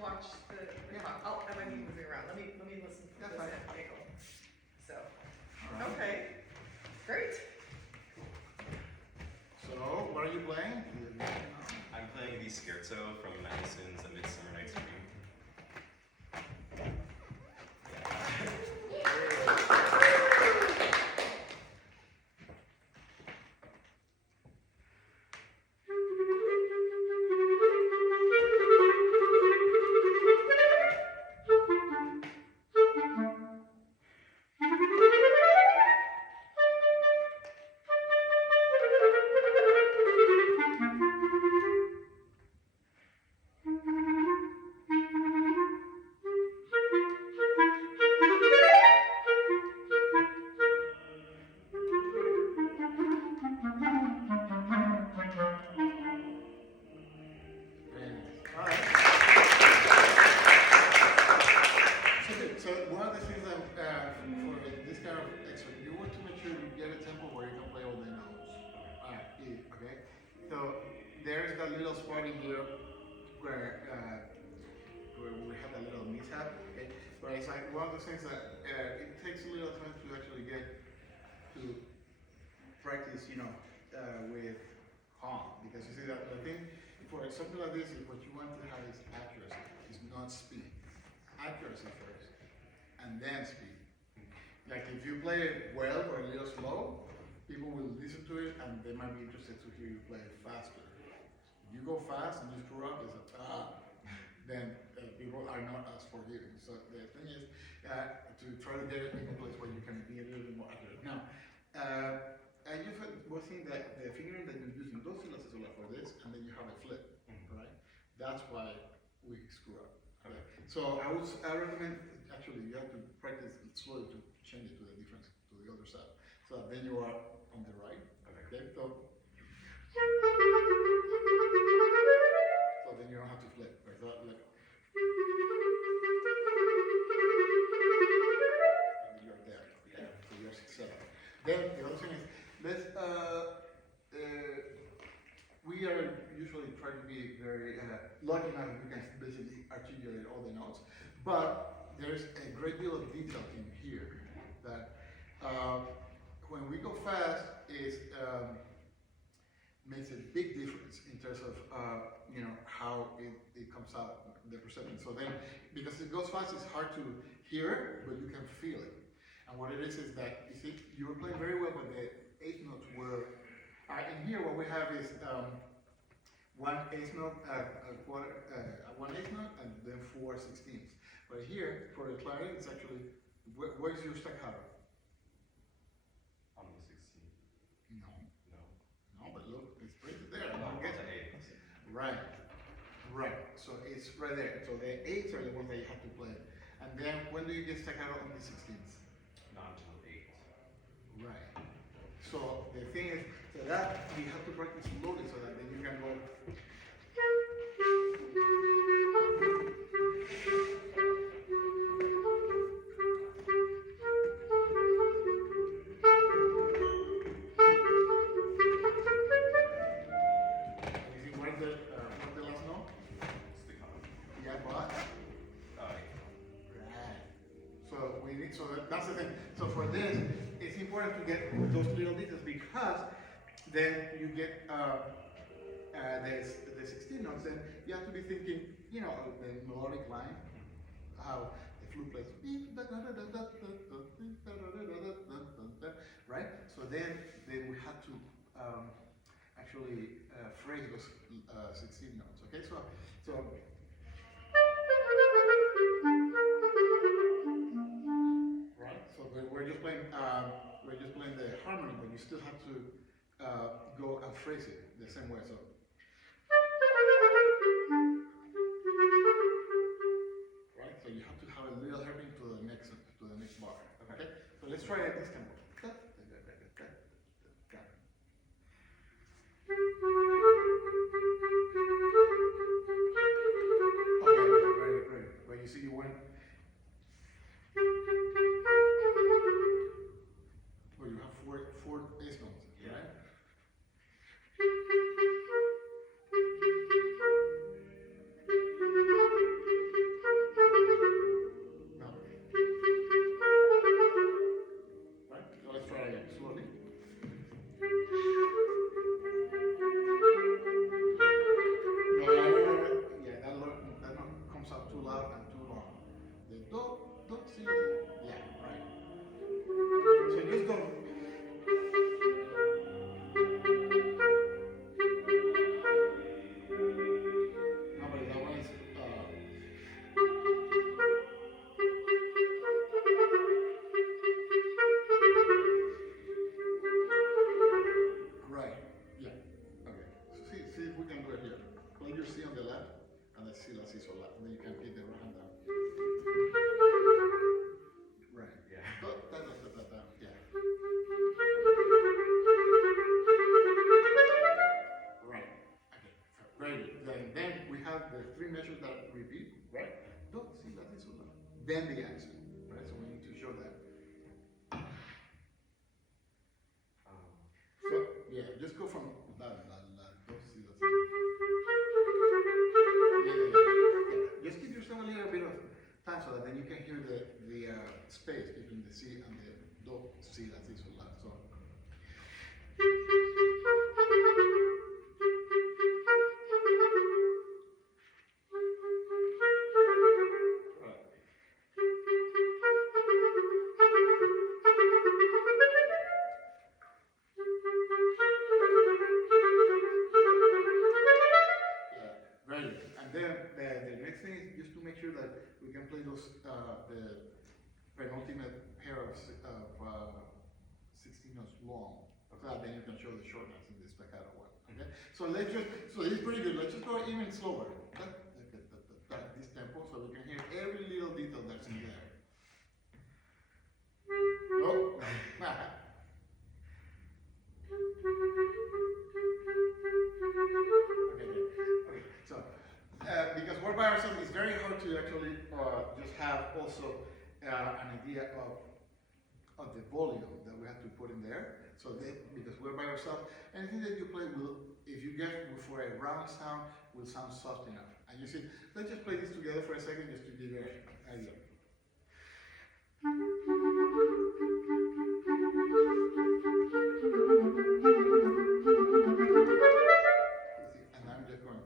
watch the clock. Oh, I might be moving around. Let me listen to this angle. So, okay, great. So, what are you playing? I'm playing the Scherzo from Mendelssohn's A Midsummer Night's Dream. So one of the things that for this kind of excerpt, you want to make sure you get a tempo where you can play all the notes. Okay. So there's that little spot in here where we have that little mishap. Okay, but it's like one of those things that it takes a little time to actually get to practice, with calm, because you see that the thing for something like this is what you want to have is accuracy, is not speed. Accuracy first, and then speed. Like if you play it well or a little slow, people will listen to it and they might be interested to hear you play it faster. If you go fast and you screw up, it's then people are not as forgiving. So the thing is to try to get it in a place where you can be a little bit more accurate. Now, I just was seeing that the fingering that you're using, those fingers is for this, and then you have a flip, right? That's why we screw up. Okay. So I recommend, actually, you have to practice slowly to change it to the difference, to the other side. So then you are on the right. Okay. So then you don't have to flip. Right? So, like, and you're there. Okay. So you're successful. Then the other thing is, we are usually trying to be very lucky enough we can basically articulate all the notes, but there's a great deal of detail in here that when we go fast makes a big difference in terms of how it comes out, the perception. So then, because it goes fast, it's hard to hear, but you can feel it. And what it is that, you see, you were playing very well, but the eighth notes were, in here what we have is one eighth note, one eighth note, and then 4 sixteenths. But here, for the clarinet, it's actually, where's your staccato? On the 16th. No, but look, it's right there. No, on the 8th. Right. So it's right there. So the eighths are the ones that you have to play. And then when do you get staccato on the 16ths? Not until 8th. Right. So the thing is, so that you have to practice slowly so that then you can go. You see what's the last note? Staccato. Yeah, but. Right. So that's the thing. So for this, it's important to get those little details because then you get the 16 notes. Then you have to be thinking, the melodic line, how the flute plays, right? So then we have to actually phrase those 16 notes. Okay, so. Right, so we're just playing the harmony, but you still have to go and phrase it the same way. So, right, so you have to have a little hairpin to the next bar. Okay, so let's try it this tempo. Okay, right. But you see, you went. Well, you have four bass notes, Yeah. right? then the accent, right? So we need to show that. So yeah, just go from la la la. Don't see that. Yeah. Just give yourself a little bit of time so that then you can hear the space between the C and the do. C, that's it, so la. So. Very good. And then the next thing is just to make sure that we can play those the penultimate pair of 16 notes long. So that then you can show the shortness in the staccato one. Okay. So this is pretty good. Let's just go even slower. This tempo, so we can hear every little detail that's in there. Oh. Okay, so because we're by ourselves, it's very hard to actually just have also an idea of the volume that we have to put in there. So because we're by ourselves, anything that you play will, if you get for a round sound, will sound soft enough. And you see, let's just play this together for a second just to give you an idea. And I'm just going.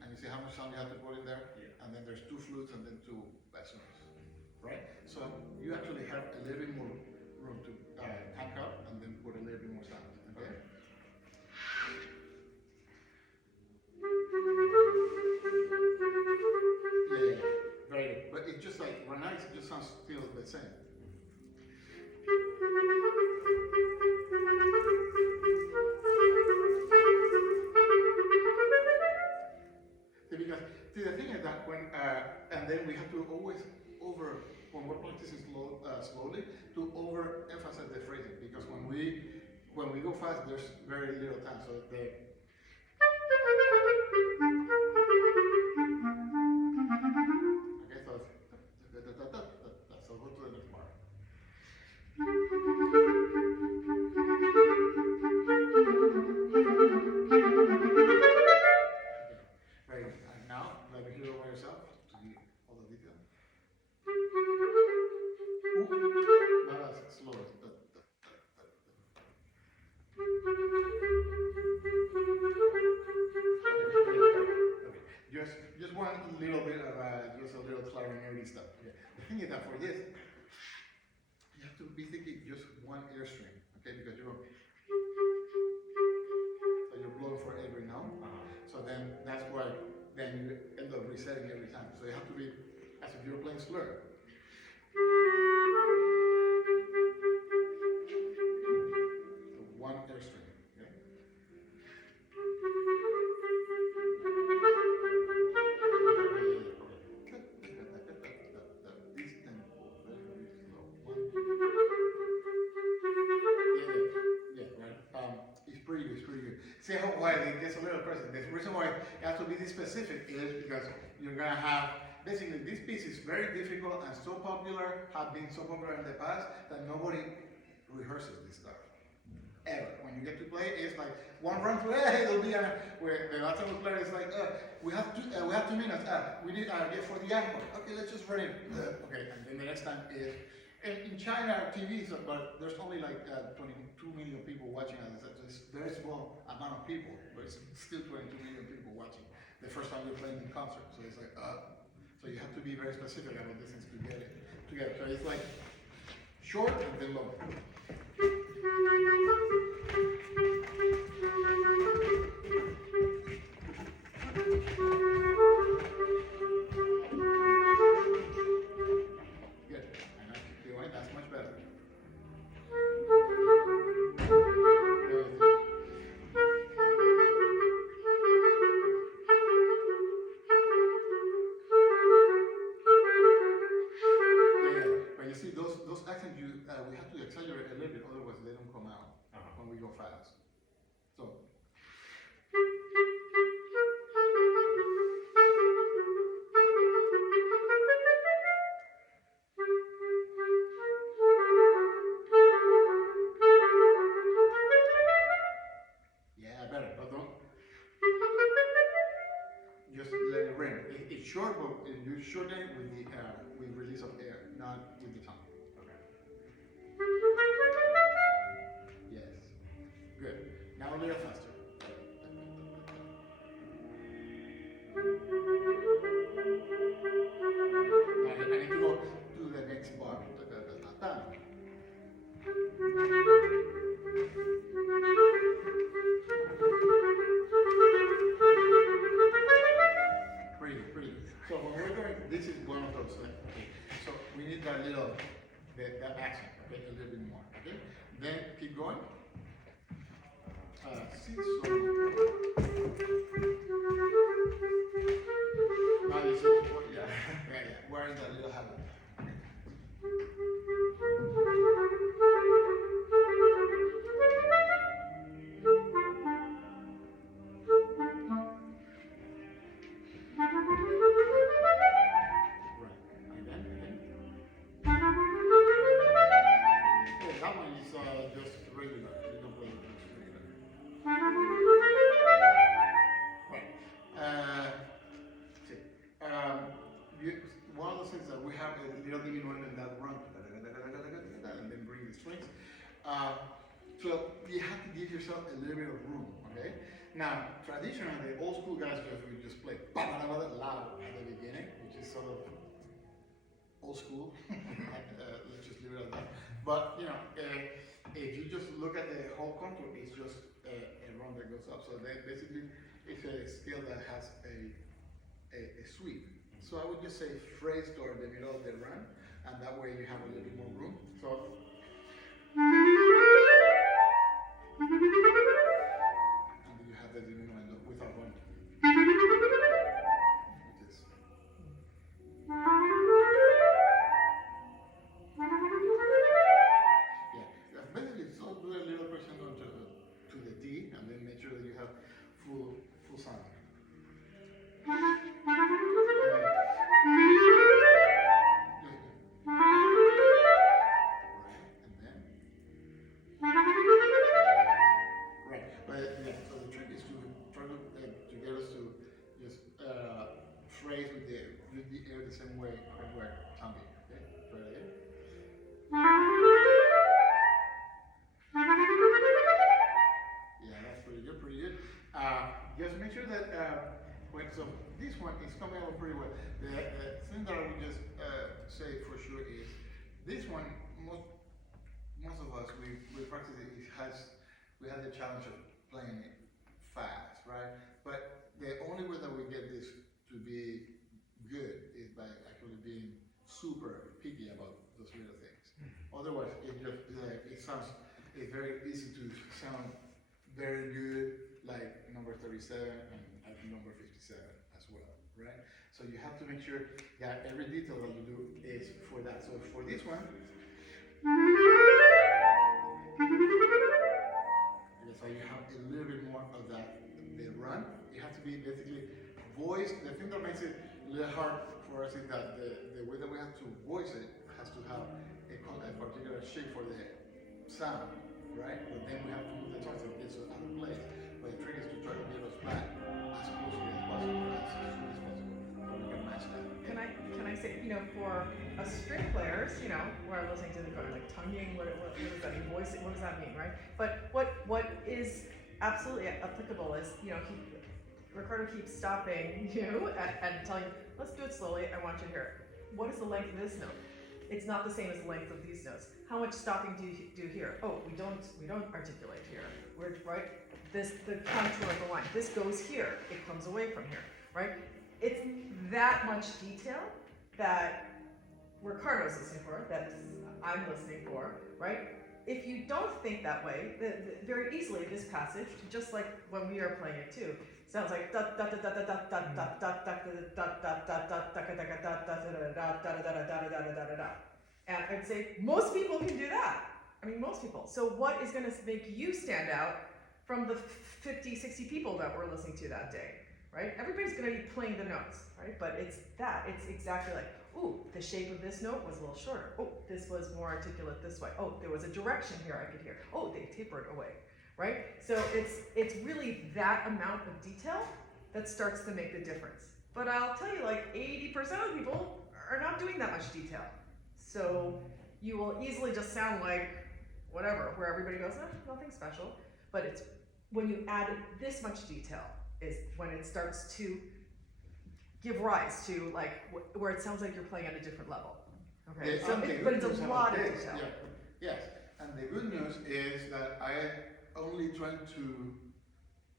And you see how much sound you have to put in there? Yeah. And then there's two flutes and then two bassoons. Right? So you actually have a little bit more room to tank up and then put a little bit more sound. Okay? Yeah. Very good. But it's just like, right now it just sounds still the same. See, the thing is that when, and then we have to always when we're practicing slowly, to overemphasize the phrasing, because when we go fast, there's very little time, so the okay, so so go to the next bar. Very good. And now, let me hear it by yourself to give all the detail. Now that's slower. Okay. Just one little bit of just a little clarinet stuff. Okay. The thing is that for this, you have to be thinking just one air string, okay? Because you're blowing for every note. So then that's why then you end up resetting every time. So you have to be as if you're playing slur. So one air string, okay? This tempo, very slow. Yeah, right. It's pretty good. See how why it gets a little person. The reason why it has to be this specific is because you're gonna have basically this piece is very difficult and so popular, have been so popular in the past that nobody rehearses this stuff. Ever. When you get to play, it's like one run through, hey, it'll be where the last time we played, it's like, we have 2 minutes, we need for the encore. Okay, let's just run it. Okay, and then the next time is in China TV, but there's only like 22 million people watching on this. So it's a very small amount of people, but it's still 22 million people watching. The first time you're playing in concert, so it's like, so you have to be very specific about this things to get it together. So it's like short and then long. Good. And I keep doing that's much better. But you see, those accents, we have to accelerate a little bit, otherwise shorten it with release of air, not with the tongue. Okay. Yes. Good. Now a little faster. I need to go to the next bar. Pretty good, pretty good. So when we're going, this is one of those. Okay. So we need that little, that accent. Okay, a little bit more. Okay. Then keep going. Si, so. Now you see, yeah, we're in that little habit. That one is just regular. You don't play it just regular. Right. See, one of the things that we have a little diminuendo in that run, and then bring the strings. So you have to give yourself a little bit of room, okay? Now, traditionally, the old school guys would just play loud at the beginning, which is sort of old school. Let's just leave it at that. But you know, if you just look at the whole contour, it's just a run that goes up. So basically, it's a scale that has a sweep. So I would just say phrase toward the middle of the run, and that way you have a little bit more room. So. And then you have the diminuendo without one. Which is. Basically, so do a little percent to the D, and then make sure that you have full sound. Right, and then. Right, but yeah, so the trick is to try to get us to just phrase with the air the same way that we're tonguing. Okay, try it again. Yeah, that's pretty good, pretty good. Just make sure that so this one is coming out pretty well. The thing that I would just say for sure is this one, most of us, we practice it, we have the challenge of playing it fast, right? But the only way that we get this to be good is by actually being super picky about those little things. Otherwise, it's very easy to sound very good, like number 37 and number 57 as well, right? So you have to make sure that every detail that you do is for that. So for this one, so you have a little bit more of that, the run. You have to be basically voice. The thing that makes it a little hard for us is that the way that we have to voice it has to have a particular shape for the sound, right? But then we have to move the tongue so it gets out of place. But the trick is to try to get us back as closely as possible, as soon as possible, so we can match that. Can I say, for us string players, where I'm listening to the going like tonguing, what does that mean? Voicing, what does that mean, right? But what is absolutely applicable is, Ricardo keeps stopping you and telling you, let's do it slowly, I want you to hear it. What is the length of this note? It's not the same as the length of these notes. How much stopping do you do here? Oh, we don't articulate here. We're right. The contour of the line. This goes here. It comes away from here. Right? It's that much detail that Ricardo's listening for, that I'm listening for. Right? If you don't think that way, very easily this passage, just like when we are playing it too, sounds like and I'd say most people can do that. I mean, most people. So what is going to make you stand out from the 50, 60 people that we're listening to that day, right? Everybody's going to be playing the notes, right? But it's exactly like, ooh, the shape of this note was a little shorter. Oh, this was more articulate this way. Oh, there was a direction here I could hear. Oh, they tapered away, right? So it's really that amount of detail that starts to make the difference. But I'll tell you, like 80% of people are not doing that much detail. So you will easily just sound like whatever, where everybody goes, nothing special. But it's when you add this much detail is when it starts to give rise to like where it sounds like you're playing at a different level. Okay, but it's a lot of detail. Yeah. Yes, and the good news is that I only trying to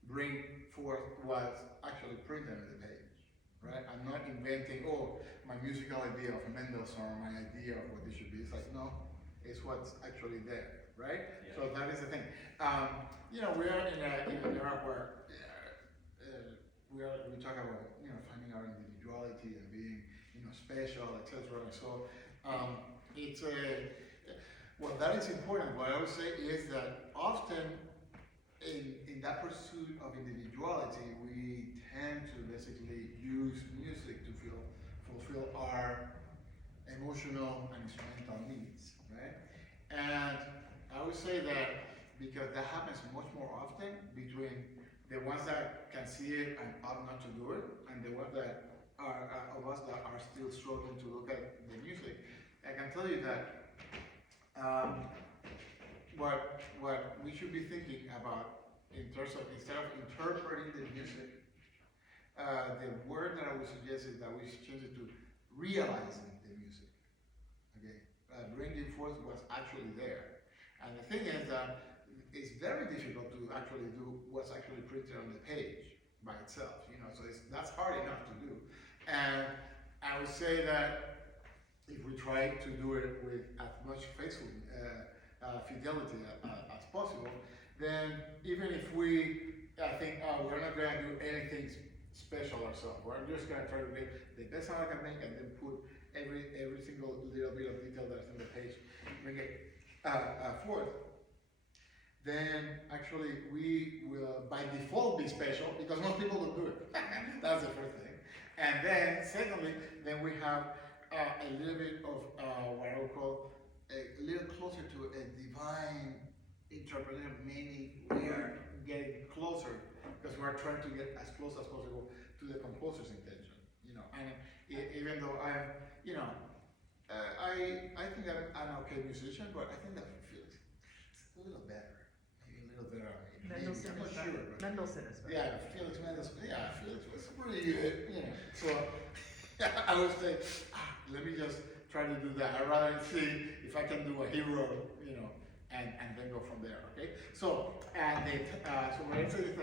bring forth what's actually printed on the page, right? I'm not inventing, my musical idea of Mendelssohn or my idea of what it should be. It's like, no, it's what's actually there, right? Yeah. So that is the thing. We are in an era where we talk about finding our individuality and being special, etc. So it's well, that is important. What I would say is that often in that pursuit of individuality, we tend to basically use music to fulfill our emotional and instrumental needs, right? And I would say that because that happens much more often between the ones that can see it and opt not to do it, and the ones that are of us that are still struggling to look at the music, I can tell you that what we should be thinking about in terms of instead of interpreting the music, the word that I would suggest is that we should change it to realizing the music. Okay, bringing forth what's actually there. And the thing is that it's very difficult to actually do what's actually printed on the page by itself. So that's hard enough to do. And I would say that if we try to do it with as much fidelity as possible, then even if we think, we're not going to do anything special ourselves, we're just going to try to make the best sound I can make and then put every single little bit of detail that's on the page, bring it forth, then actually we will by default be special because most people don't do it. That's the first thing. And then secondly, then we have a little bit of what I would call a little closer to a divine interpretation, meaning we are getting closer because we are trying to get as close as possible to the composer's intention. And even though I think I'm an okay musician, but I think that Felix is a little better. Maybe a little better. Mendelssohn I'm not is sure. better. But Mendelssohn is better. yeah, Felix Mendelssohn. Yeah, Felix was pretty good. So I would say, let me just try to do that. I'd rather see if I can do a hero, and then go from there. Okay. So so my answer is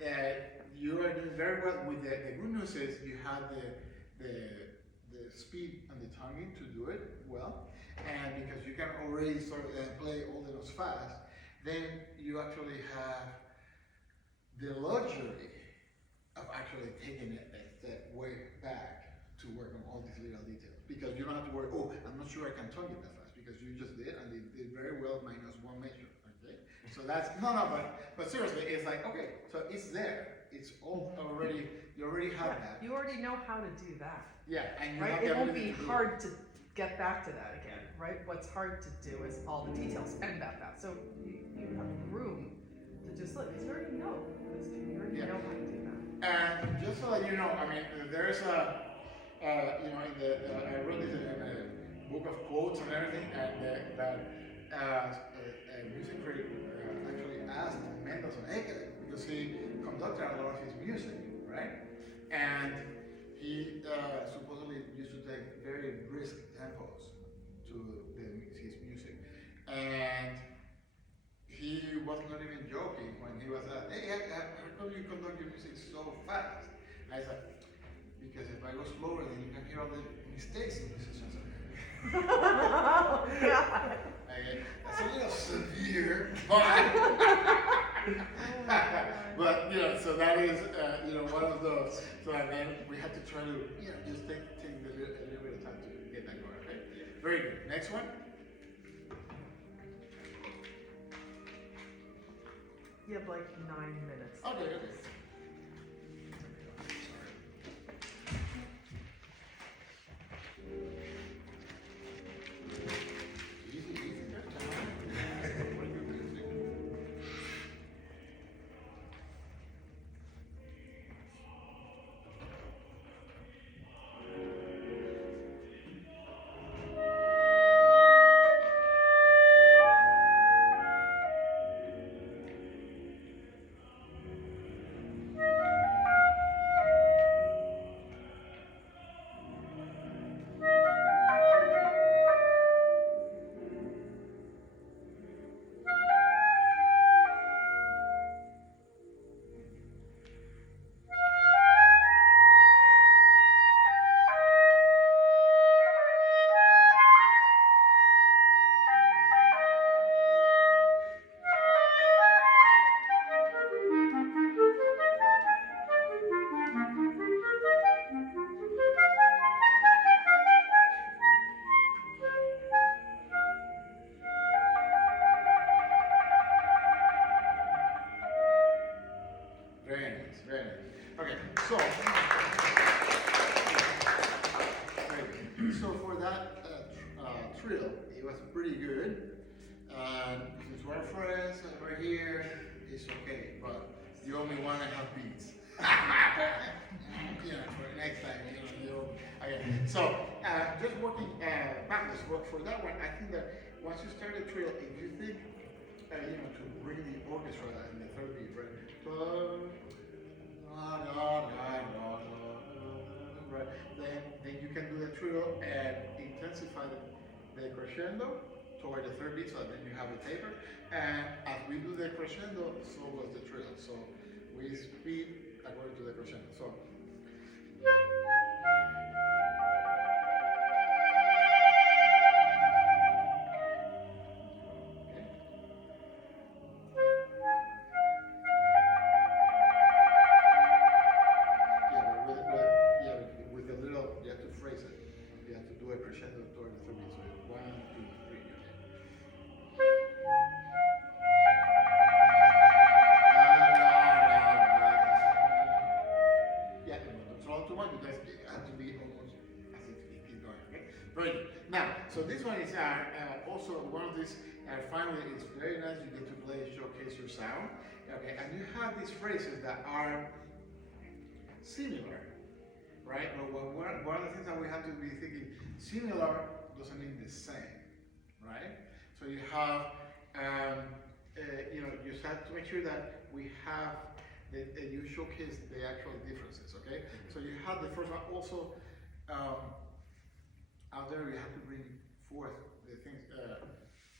that you are doing very well with the good news is you have the speed and the timing to do it well, and because you can already start play all the notes fast, then you actually have the luxury of actually taking it a step way back to work on all these little details, because you don't have to worry, I'm not sure I can tone it that fast, because you just did, and they did very well minus one measure, okay? So that's, but seriously, it's like, okay, so it's there, it's all already, you already have that. You already know how to do that. Yeah, and you right? have It the won't ability be to do hard to get back to that again, right? What's hard to do is all the details and that. So you have room to just look, because you already know. You already know how to do that. And just so that you know, I mean, there's a, I wrote this in a book of quotes and everything, and that a music critic actually asked Mendelssohn, because he conducted a lot of his music, right? And he supposedly used to take very brisk tempos to his music, and he was not even joking when he was how do you conduct your music so fast? I said, because if I go slower, then you can hear all the mistakes in musicians. That's a little severe, but so that is one of those. So and then we had to try to just take a little bit of time to get that going. Okay, very good. Next one. You have like 9 minutes. Okay. right here, it's okay, but you only want to have beats. Yeah, for next time, okay. So, just working backwards. For that one, I think that once you start a trill, if you think, to bring the orchestra in the third beat, right? Right? Then you can do the trill and intensify the crescendo toward the third beat, so then you have a taper. And as we do the crescendo, so does the trill. So we speed according to the crescendo. So. With a little, you have to phrase it. You have to do a crescendo toward the third beat. So 1, 2, 3. Yeah, don't throw too much because it has to be almost as if it is going. Okay, very good. Now, so this one is also one of these. Finally, it's very nice. You get to play, showcase your sound. Okay, and you have these phrases that are similar. Right? But one of the things that we have to be thinking, similar doesn't mean the same, right? So you have, you have to make sure that we have, that you showcase the actual differences, okay? So you have the first one also, out there you have to bring forth the things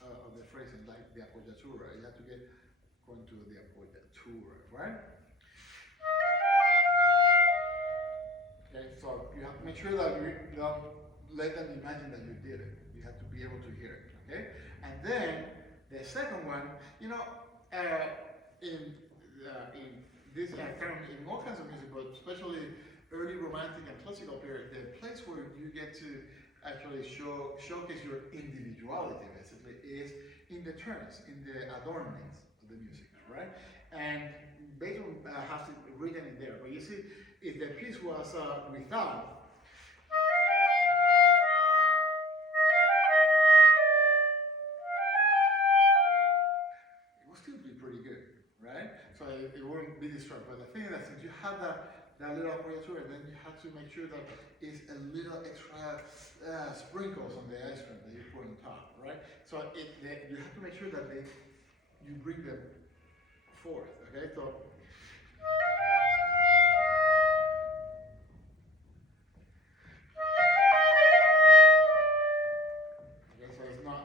of the phrasing, like the appoggiatura. You have to get going to the appoggiatura, right? Okay, so you have to make sure that you don't let them imagine that you did it. You have to be able to hear it, okay? And then the second one, in this in all kinds of music, but especially early romantic and classical period, the place where you get to actually showcase your individuality, basically, is in the turns, in the adornments of the music, right? And Beethoven has it written in there, but you see, if the piece was without, it would still be pretty good, right? So it wouldn't be disturbed. But the thing is that since you have that little appoggiatura, then you have to make sure that it's a little extra sprinkles on the ice cream that you put on top, right? So you have to make sure that you bring them forth, okay? So. So it's not.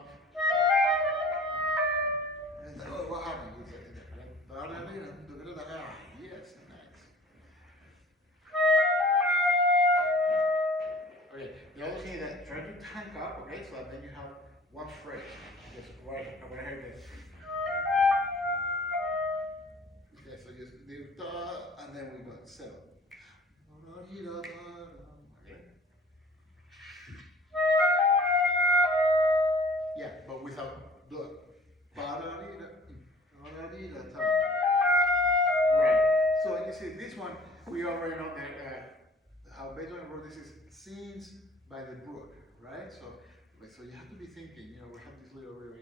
It's like, oh, what happened? Yes, nice. Okay, the other thing is that try to tank up, okay, so that then you have one phrase. Just right here, this. Okay, so just do da, and then we go settle. Okay. Yeah, but without blood. Right. So you see, this one, we already know that how Beethoven wrote this is scenes by the brook, right? So you have to be thinking, we have this little river.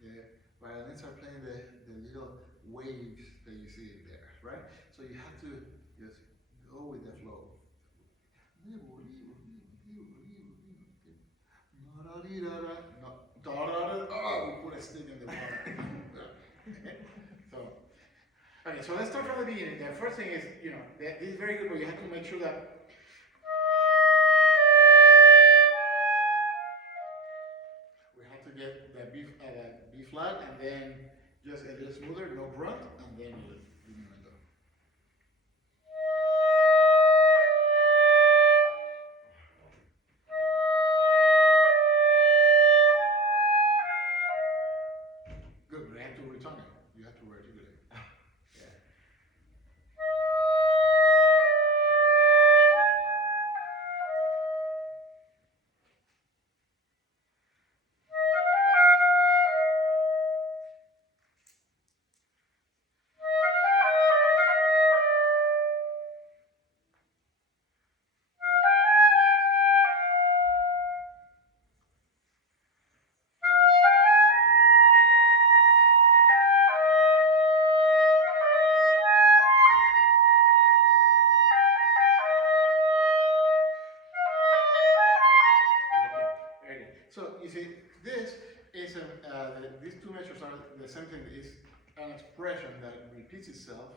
The violins are playing the little waves that you see in there, right? So you have to just go with the flow. No, we put a stick in the water. Okay, so let's start from the beginning. The first thing is, this is very good, but you have to make sure that we have to get the B flat, and then just a little smoother, no grunt, and then you diminuendo. Good, but I have to return it. You have to articulate. Yeah. is these two measures are the same thing. It's an expression that repeats itself,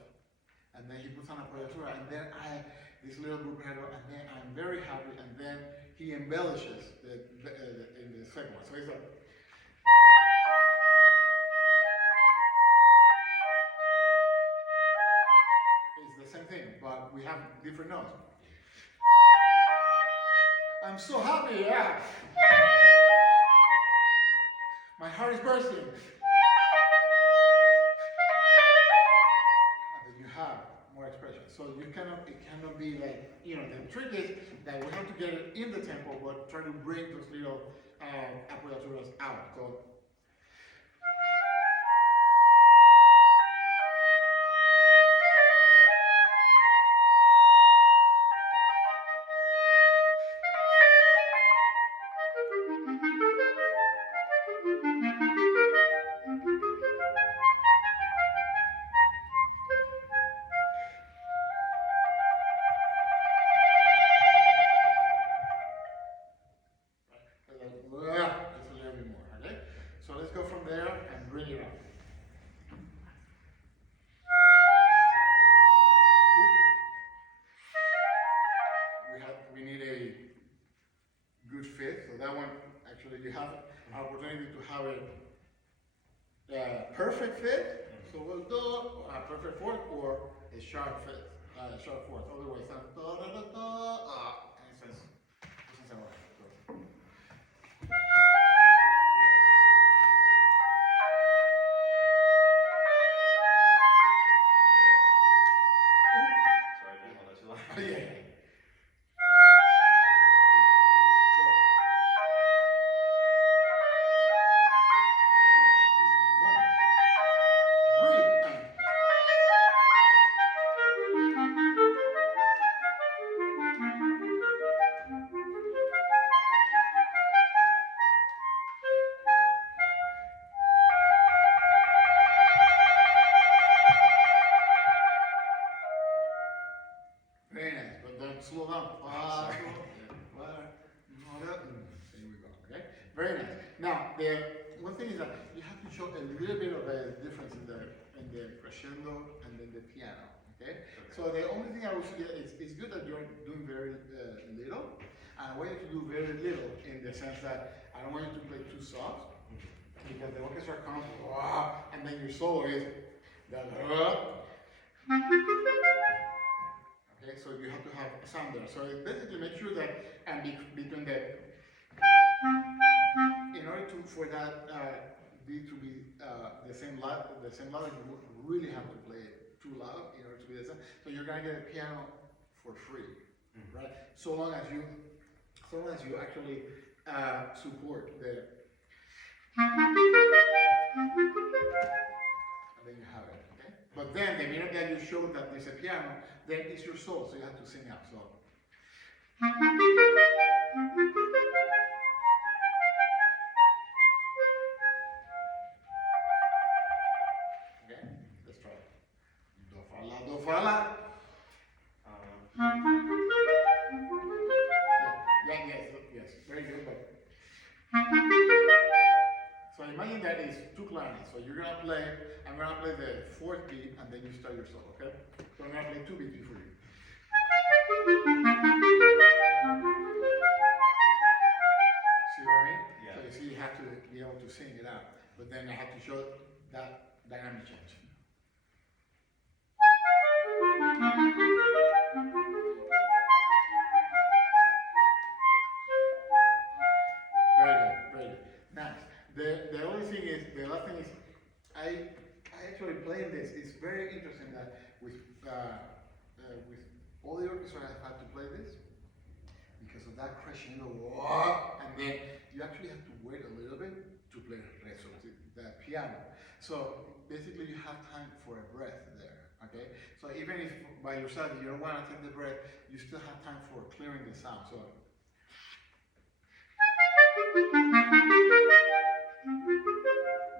and then he puts on a apoyatura, and then this little Ricardo, and then I'm very happy, and then he embellishes in the second one. So it's like. It's the same thing, but we have different notes. I'm so happy, yeah. My heart is bursting. And then you have more expression. So it cannot be like, the trick is that we have to get it in the tempo, but try to bring those little apoyaturas out. So, just a little bit more, okay? So let's go from there and bring it up. We need a good fit. So that one, actually, you have an opportunity to have a perfect fit. So we'll do a perfect fourth or a sharp fit, sharp fourth. Otherwise, it sounds and it says, doesn't sound right. Sorry, I didn't hold that too long. Yeah. Very nice, but don't slow down. Sorry. There we go, okay? Very nice. Now, the one thing is that you have to show a little bit of a difference in the crescendo and then the piano, okay? So the only thing I would suggest is it's good that you're doing very little, and I want you to do very little in the sense that I don't want you to play too soft, because the orchestra comes, and then your solo is that. Okay, so you have to have a sound there. So basically make sure that, and between in order for that beat to be the same loud, you really have to play it too loud in order to be the same. So you're gonna get a piano for free, right? So long as you actually support the, and then you have it. But then, the minute that you show that there's a piano, then it's your soul, so you have to sing out. So. Okay, let's try it. Do fa la, do fa la. Yes, very good. But so imagine that is two clarinets. So you're gonna play. I'm gonna play the fourth beat, and then you start your solo. Okay? So I'm gonna play two beats before you. See what I mean? Yeah. So you see, you have to be able to sing it out, but then I have to show that dynamic change. Very good. Nice. The only thing is, the last thing is, I actually playing this. It's very interesting that with all the orchestra I had to play this because of that crescendo, and then you actually have to wait a little bit to play rezo, the piano. So basically, you have time for a breath there. Okay. So even if by yourself you don't want to take the breath, you still have time for clearing the sound. So.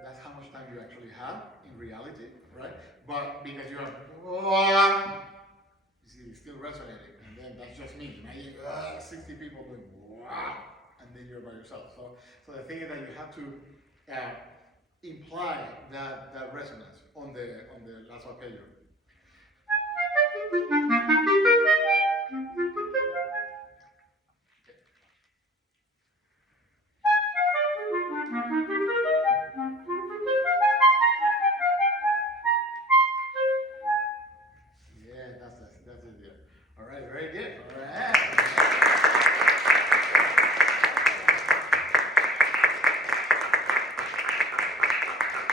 That's how much time you actually have in reality, right? But because you're, you see, it's still resonating, and then that's just me. Imagine 60 people doing, and then you're by yourself. So the thing is that you have to imply that resonance on the last arpeggio. Yeah, that's it. Yeah. All right, very good. All right.